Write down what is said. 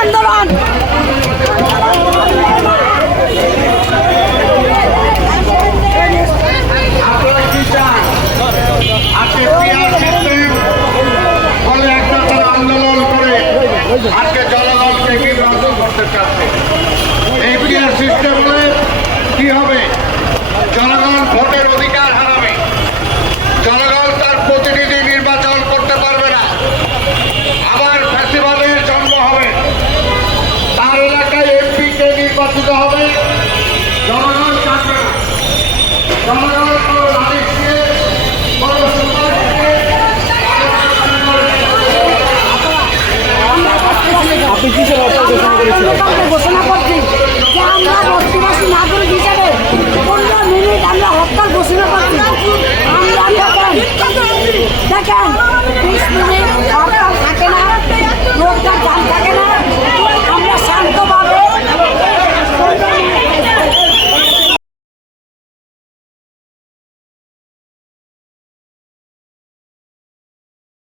আন্দোলন আন্দোলন করে আজকে জনগণকে বিভ্রান্ত করতে চাচ্ছে। এই পিআর সিস্টেম হলে কি হবে? জনগণ ভোটের অধিকার হারাবে, জনগণ তার প্রতিনিধি নির্বাচন করতে পারবে না, আবার ফ্যাসিবাদের জন্ম হবে, তার এলাকায় এমপি কে নির্বাচিত হবে, জনগণ চাচ্ছে না। জনগণ কোনো নালিশ দিয়ে কোনো সুপারিশ দিয়ে আপনি কিসের হরতাল ঘোষণা করেছিলেন? ঘোষণা করছি যে আমরা বস্তিবাসী নাগরিক হিসাবে 15 মিনিট আমরা হরতাল ঘোষণা করছি। আমরা দেখেন